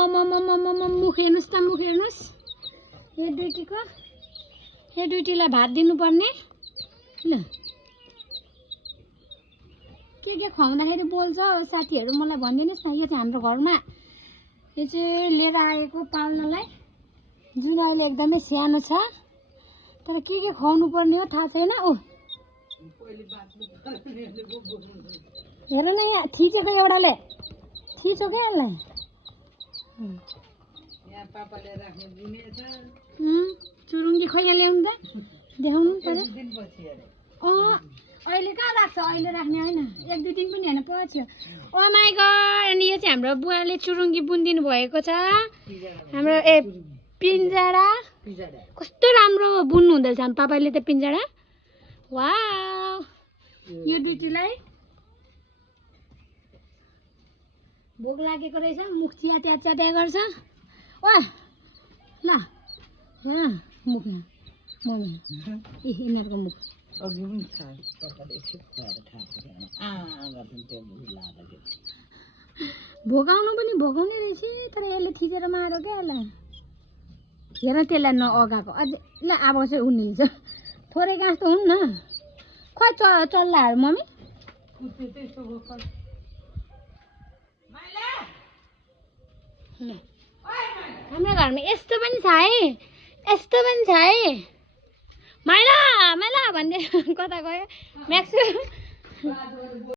मुख हेर्नुहोस् त मुख हेर्नुहोस् यो दुईटीलाई भात दिनुपर्ने ल के खुवाउँदाखेरि बोल्छ साथीहरू मलाई भनिदिनुहोस् न यो चाहिँ हाम्रो घरमा यो चाहिँ लिएर आएको पाल्नलाई जुन अहिले एकदमै सानो छ तर के खुवाउनु पर्ने हो थाहा छैन ओ हेर न यहाँ थिचेको एउटाले थिचो क्या यसलाई चुरुङ्गी खोइ यहाँ ल्याउनु त देखाउनु पर्यो अहिले कहाँ राख्छ अहिले राख्ने होइन एक दुई दिन पनि होइन पछि ओ माई गड अनि यो चाहिँ हाम्रो बुवाले चुरुङ्गी बुनिदिनु भएको छ हाम्रो पिन्जरा कस्तो राम्रो बुन्नु हुँदैछ हाम्रो पापाले त पिन्जरा वाउ यो दुईटीलाई भोक लागेको रहेछ मुख चिया च्याट्या गर्छ ओ ल मुख यिनीहरूको मुख भोगाउनु पनि भोगाउने रहेछ तर यसले थिचेर मार्यो क्या यसलाई हेर त्यसलाई नअगाएको अझै ल अब चाहिँ उनीन्छ थोरै घाँस त हुन् न खोइ चल्लाहरू मम्मी हाम्रो घरमा यस्तो पनि छ है माइला माइला भन्दै कता गयो म्याक्स